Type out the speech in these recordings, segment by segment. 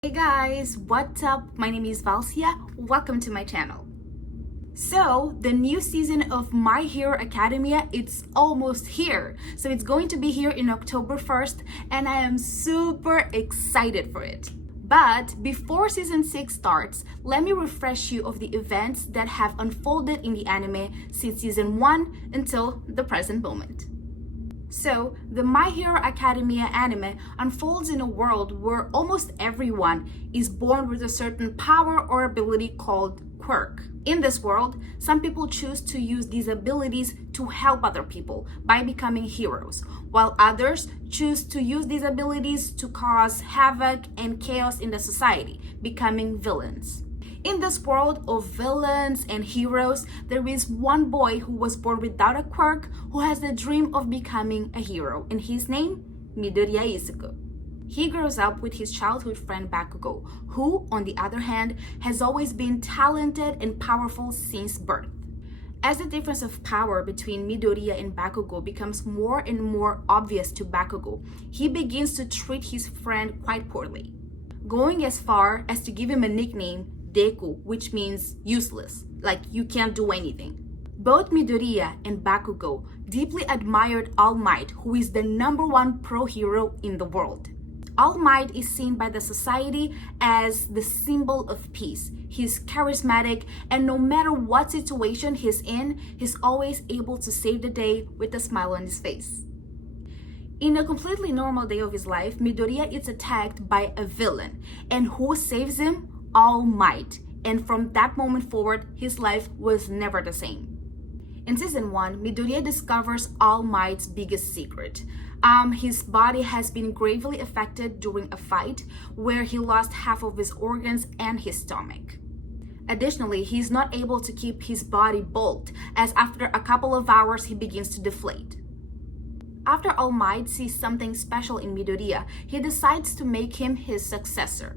Hey guys, what's up? My name is Val-chan. Welcome to my channel. So, the new season of My Hero Academia, it's almost here. So it's going to be here in October 1st and I am super excited for it. But before season 6 starts, let me refresh you of the events that have unfolded in the anime since season 1 until the present moment. So, the My Hero Academia anime unfolds in a world where almost everyone is born with a certain power or ability called quirk. In this world, some people choose to use these abilities to help other people by becoming heroes, while others choose to use these abilities to cause havoc and chaos in the society, becoming villains. In this world of villains and heroes, there is one boy who was born without a quirk who has the dream of becoming a hero, and his name, Midoriya Izuku. He grows up with his childhood friend Bakugo, who, on the other hand, has always been talented and powerful since birth. As the difference of power between Midoriya and Bakugo becomes more and more obvious to Bakugo, he begins to treat his friend quite poorly, going as far as to give him a nickname, Deku, which means useless, like you can't do anything. Both Midoriya and Bakugo deeply admired All Might, who is the #1 pro hero in the world. All Might is seen by the society as the symbol of peace. He's charismatic, and no matter what situation he's in, he's always able to save the day with a smile on his face. In a completely normal day of his life, Midoriya is attacked by a villain, and who saves him? All Might, and from that moment forward, his life was never the same. In season 1, Midoriya discovers All Might's biggest secret. His body has been gravely affected during a fight where he lost half of his organs and his stomach. Additionally, he's not able to keep his body bulked, as after a couple of hours he begins to deflate. After All Might sees something special in Midoriya, he decides to make him his successor.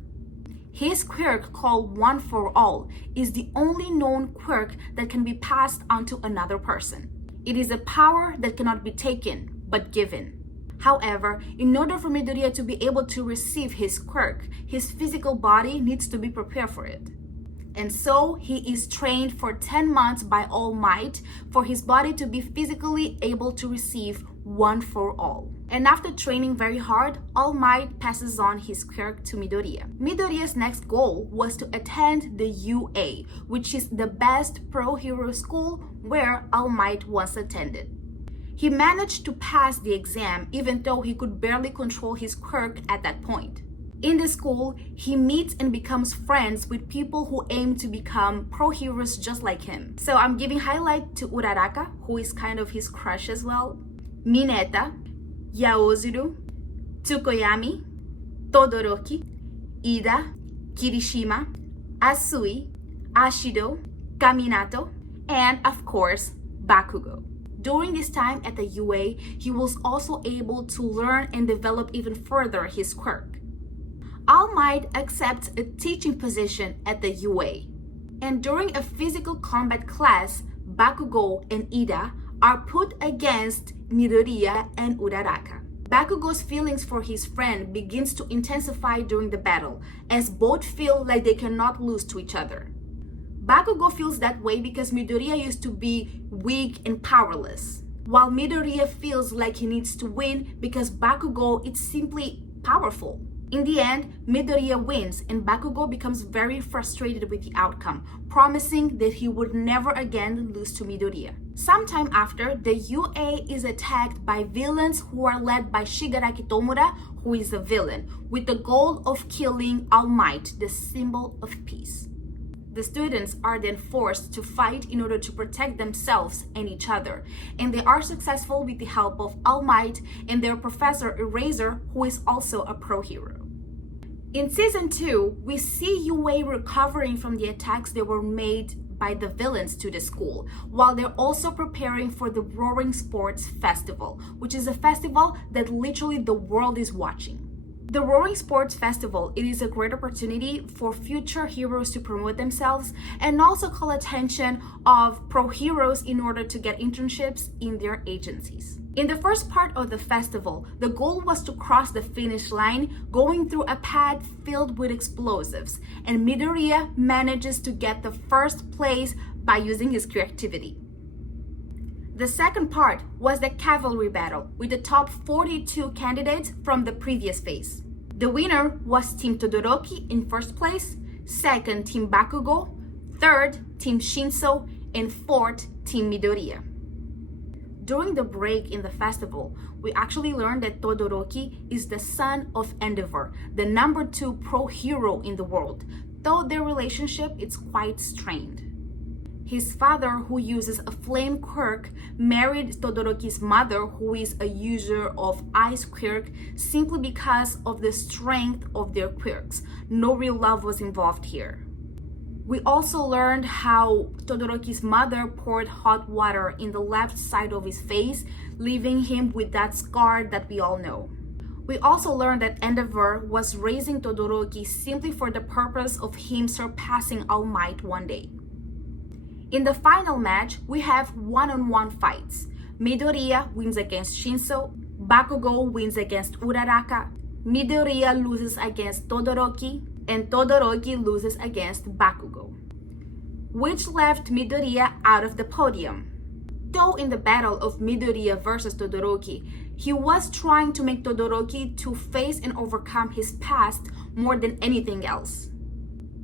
His quirk, called One for All, is the only known quirk that can be passed on to another person. It is a power that cannot be taken, but given. However, in order for Midoriya to be able to receive his quirk, his physical body needs to be prepared for it. And so, he is trained for 10 months by All Might for his body to be physically able to receive One for All. And after training very hard, All Might passes on his quirk to Midoriya. Midoriya's next goal was to attend the UA, which is the best pro hero school where All Might once attended. He managed to pass the exam even though he could barely control his quirk at that point. In the school, he meets and becomes friends with people who aim to become pro heroes just like him. So I'm giving highlight to Uraraka, who is kind of his crush as well, Mineta, Yaozuru, Tsukuyomi, Todoroki, Ida, Kirishima, Asui, Ashido, Kaminato, and of course, Bakugo. During this time at the UA, he was also able to learn and develop even further his quirk. All Might accepts a teaching position at the UA. And during a physical combat class, Bakugo and Ida are put against Midoriya and Uraraka. Bakugo's feelings for his friend begins to intensify during the battle, as both feel like they cannot lose to each other. Bakugo feels that way because Midoriya used to be weak and powerless, while Midoriya feels like he needs to win because Bakugo is simply powerful. In the end, Midoriya wins and Bakugo becomes very frustrated with the outcome, promising that he would never again lose to Midoriya. Sometime after, the UA is attacked by villains who are led by Shigaraki Tomura, who is a villain, with the goal of killing All Might, the symbol of peace. The students are then forced to fight in order to protect themselves and each other, and they are successful with the help of All Might and their professor Eraser, who is also a pro hero. In season 2, we see UA recovering from the attacks that were made by the villains to the school, while they're also preparing for the Roaring Sports Festival, which is a festival that literally the world is watching. The Roaring Sports Festival, it is a great opportunity for future heroes to promote themselves and also call attention of pro heroes in order to get internships in their agencies. In the first part of the festival, the goal was to cross the finish line going through a pad filled with explosives, and Midoriya manages to get the first place by using his creativity. The second part was the cavalry battle with the top 42 candidates from the previous phase. The winner was Team Todoroki in first place, second Team Bakugo, third Team Shinso, and fourth Team Midoriya. During the break in the festival, we actually learned that Todoroki is the son of Endeavor, the number 2 pro hero in the world, though their relationship is quite strained. His father, who uses a flame quirk, married Todoroki's mother, who is a user of ice quirk, simply because of the strength of their quirks. No real love was involved here. We also learned how Todoroki's mother poured hot water in the left side of his face, leaving him with that scar that we all know. We also learned that Endeavor was raising Todoroki simply for the purpose of him surpassing All Might one day. In the final match, we have one-on-one fights. Midoriya wins against Shinso, Bakugo wins against Uraraka, Midoriya loses against Todoroki, and Todoroki loses against Bakugo, which left Midoriya out of the podium. Though in the battle of Midoriya versus Todoroki, he was trying to make Todoroki to face and overcome his past more than anything else.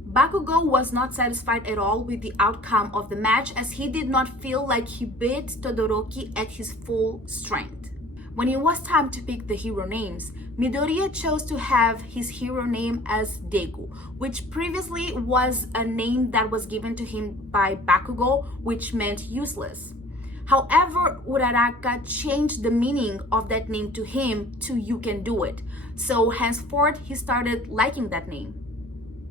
Bakugo was not satisfied at all with the outcome of the match, as he did not feel like he beat Todoroki at his full strength. When it was time to pick the hero names, Midoriya chose to have his hero name as Degu, which previously was a name that was given to him by Bakugo, which meant useless. However, Uraraka changed the meaning of that name to him to "you can do it," so henceforth he started liking that name.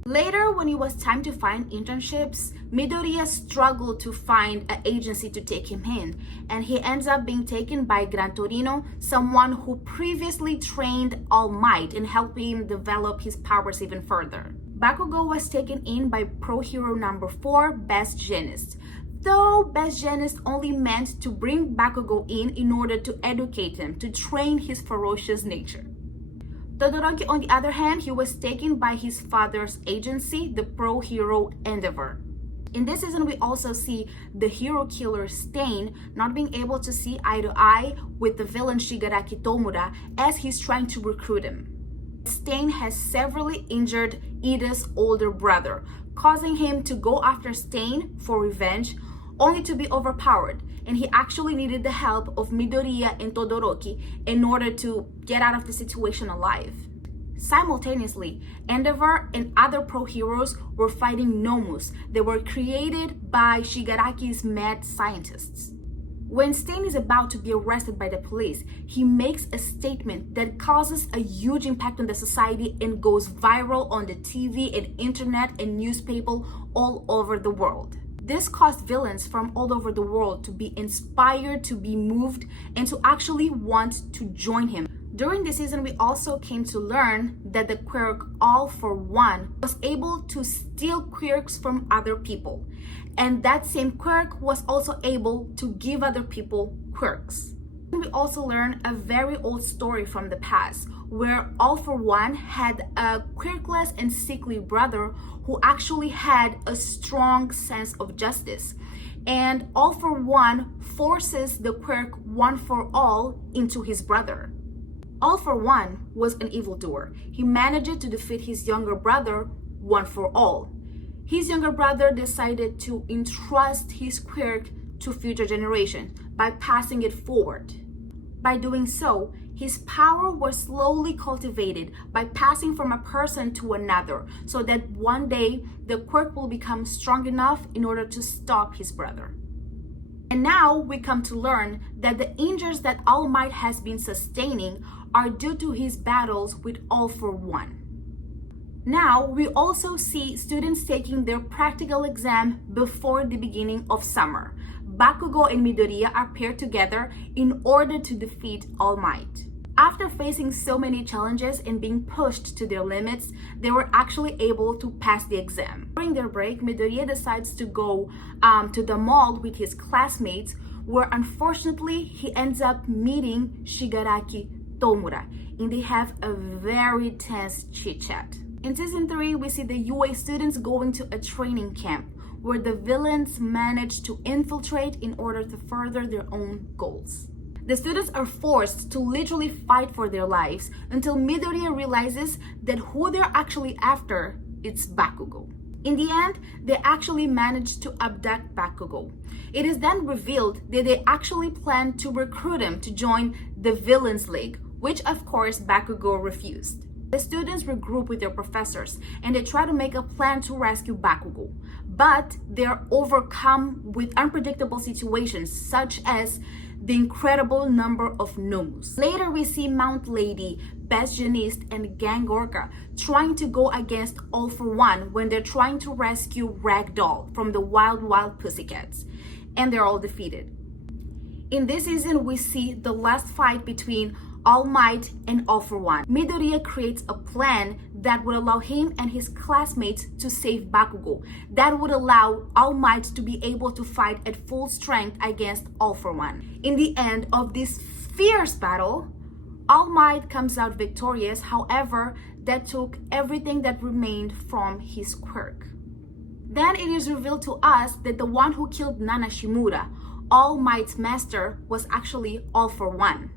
Later, when it was time to find internships, Midoriya struggled to find an agency to take him in, and he ends up being taken by Gran Torino, someone who previously trained All Might and helped him develop his powers even further. Bakugo was taken in by pro hero number 4, Best Genist, though Best Genist only meant to bring Bakugo in order to educate him, to train his ferocious nature. Todoroki, on the other hand, he was taken by his father's agency, the pro hero Endeavor. In this season, we also see the hero killer Stain not being able to see eye to eye with the villain Shigaraki Tomura as he's trying to recruit him. Stain has severely injured Ida's older brother, causing him to go after Stain for revenge, only to be overpowered, and he actually needed the help of Midoriya and Todoroki in order to get out of the situation alive. Simultaneously, Endeavor and other pro heroes were fighting Nomus that were created by Shigaraki's mad scientists. When Stain is about to be arrested by the police, he makes a statement that causes a huge impact on the society and goes viral on the TV and internet and newspaper all over the world. This caused villains from all over the world to be inspired, to be moved, and to actually want to join him. During this season, we also came to learn that the quirk All for One was able to steal quirks from other people. And that same quirk was also able to give other people quirks. We also learn a very old story from the past, where All for One had a quirkless and sickly brother who actually had a strong sense of justice. And All for One forces the quirk One for All into his brother. All for One was an evildoer. He managed to defeat his younger brother, One for All. His younger brother decided to entrust his quirk to future generations by passing it forward. By doing so, his power was slowly cultivated by passing from a person to another, so that one day the quirk will become strong enough in order to stop his brother. And now we come to learn that the injuries that All Might has been sustaining are due to his battles with All for One. Now we also see students taking their practical exam before the beginning of summer. Bakugo and Midoriya are paired together in order to defeat All Might. After facing so many challenges and being pushed to their limits, they were actually able to pass the exam. During their break, Midoriya decides to go to the mall with his classmates, where unfortunately he ends up meeting Shigaraki Tomura, and they have a very tense chit-chat. In season 3, we see the UA students going to a training camp where the villains manage to infiltrate in order to further their own goals. The students are forced to literally fight for their lives until Midoriya realizes that who they're actually after is Bakugo. In the end, they actually manage to abduct Bakugo. It is then revealed that they actually plan to recruit him to join the Villains League, which of course Bakugo refused. The students regroup with their professors and they try to make a plan to rescue Bakugo, but they're overcome with unpredictable situations such as the incredible number of no's. Later we see Mount Lady, Best Jeanist, and Gang Orca trying to go against All for One when they're trying to rescue Ragdoll from the Wild Pussycats, and they're all defeated. In this season, we see the last fight between All Might and All for One. Midoriya creates a plan that would allow him and his classmates to save Bakugo. That would allow All Might to be able to fight at full strength against All for One. In the end of this fierce battle, All Might comes out victorious. However, that took everything that remained from his quirk. Then it is revealed to us that the one who killed Nana Shimura, All Might's master, was actually All for One.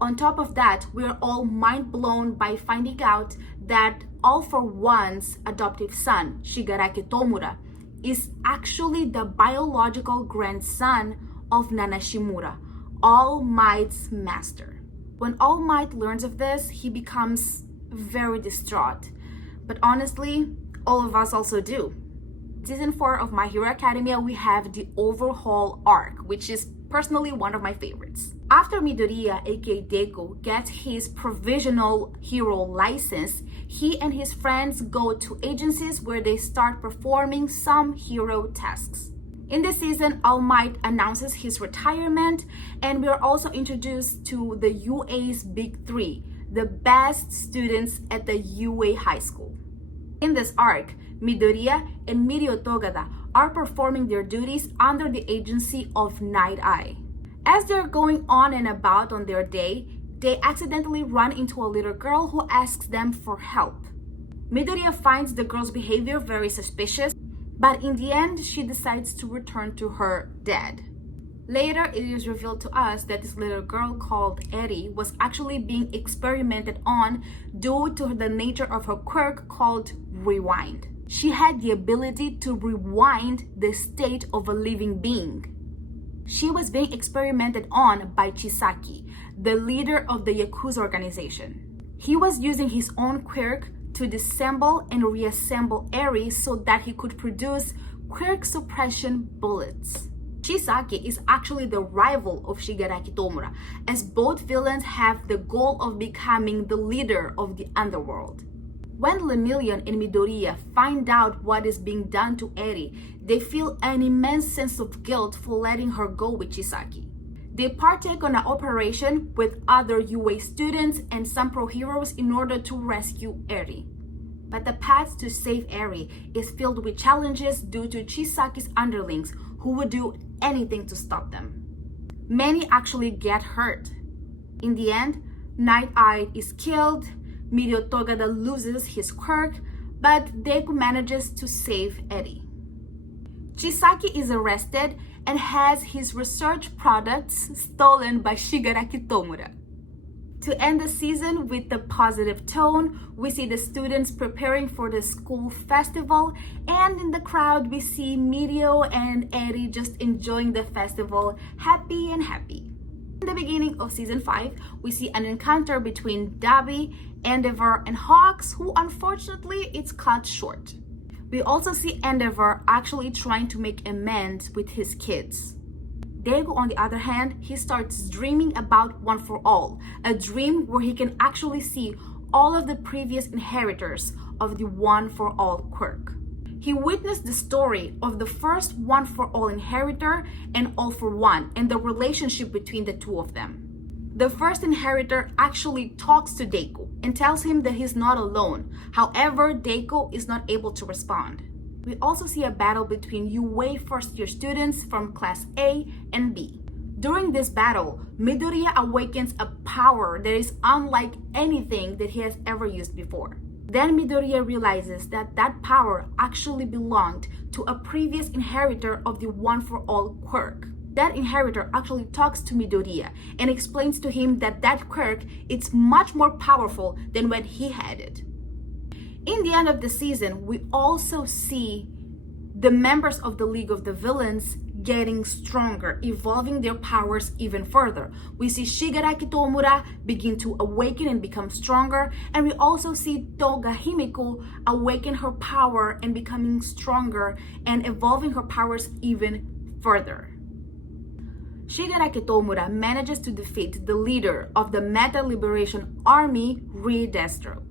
On top of that, we're all mind blown by finding out that All for One's adoptive son, Shigaraki Tomura, is actually the biological grandson of Nana Shimura, All Might's master. When All Might learns of this, he becomes very distraught. But honestly, all of us also do. Season 4 of My Hero Academia, we have the Overhaul Arc, which is personally one of my favorites. After Midoriya, aka Deku, gets his provisional hero license, he and his friends go to agencies where they start performing some hero tasks. In this season, All Might announces his retirement, and we are also introduced to the UA's Big Three, the best students at the UA high school. In this arc, Midoriya and Mirio Togada are performing their duties under the agency of Night Eye. As they're going on and about on their day, they accidentally run into a little girl who asks them for help. Midoriya finds the girl's behavior very suspicious, but in the end, she decides to return to her dad. Later, it is revealed to us that this little girl called Eri was actually being experimented on due to the nature of her quirk called Rewind. She had the ability to rewind the state of a living being. She was being experimented on by Chisaki, the leader of the Yakuza organization. He was using his own quirk to disassemble and reassemble Eri so that he could produce quirk suppression bullets. Chisaki is actually the rival of Shigaraki Tomura, as both villains have the goal of becoming the leader of the underworld. When Lemillion and Midoriya find out what is being done to Eri, they feel an immense sense of guilt for letting her go with Chisaki. They partake on an operation with other UA students and some pro heroes in order to rescue Eri. But the path to save Eri is filled with challenges due to Chisaki's underlings who would do anything to stop them. Many actually get hurt. In the end, Night Eye is killed, Mirio Togada loses his quirk, but Deku manages to save Eri. Chisaki is arrested and has his research products stolen by Shigaraki Tomura. To end the season with the positive tone, we see the students preparing for the school festival, and in the crowd we see Mirio and Eri just enjoying the festival, happy and happy. In the beginning of season 5, we see an encounter between Dabi, Endeavor, and Hawks, who unfortunately it's cut short. We also see Endeavor actually trying to make amends with his kids. Deku, on the other hand, he starts dreaming about One for All, a dream where he can actually see all of the previous inheritors of the One for All quirk. He witnessed the story of the first One for All inheritor and All for One and the relationship between the two of them. The first inheritor actually talks to Deiko and tells him that he's not alone. However, Deiko is not able to respond. We also see a battle between UA first-year students from Class A and B. During this battle, Midoriya awakens a power that is unlike anything that he has ever used before. Then Midoriya realizes that that power actually belonged to a previous inheritor of the one-for-all quirk. That inheritor actually talks to Midoriya and explains to him that that quirk is much more powerful than when he had it. In the end of the season, we also see the members of the League of the Villains getting stronger, evolving their powers even further. We see Shigaraki Tomura begin to awaken and become stronger, and we also see Toga Himiko awaken her power and becoming stronger and evolving her powers even further. Shigaraki Tomura manages to defeat the leader of the Meta Liberation Army, Destro.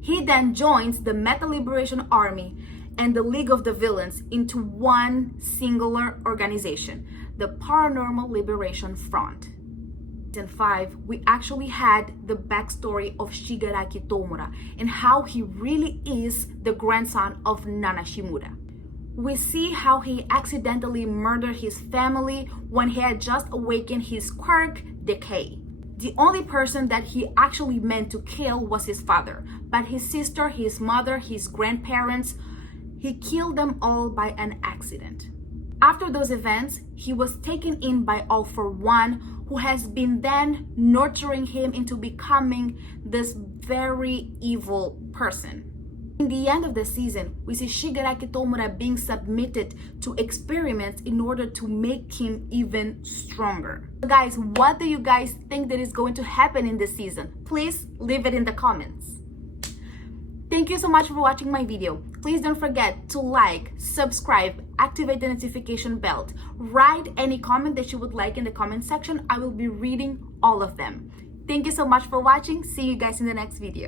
He then joins the Meta Liberation Army and the League of the Villains into one singular organization, the Paranormal Liberation Front. In Season 5, we actually had the backstory of Shigaraki Tomura and how he really is the grandson of Nana Shimura. We see how he accidentally murdered his family when he had just awakened his quirk, Decay. The only person that he actually meant to kill was his father, but his sister, his mother, his grandparents, he killed them all by an accident. After those events, he was taken in by All for One, who has been then nurturing him into becoming this very evil person. In the end of the season, we see Shigaraki Tomura being submitted to experiments in order to make him even stronger. So guys, what do you guys think that is going to happen in this season? Please leave it in the comments. Thank you so much for watching my video. Please don't forget to like, subscribe, activate the notification bell. Write any comment that you would like in the comment section. I will be reading all of them. Thank you so much for watching. See you guys in the next video.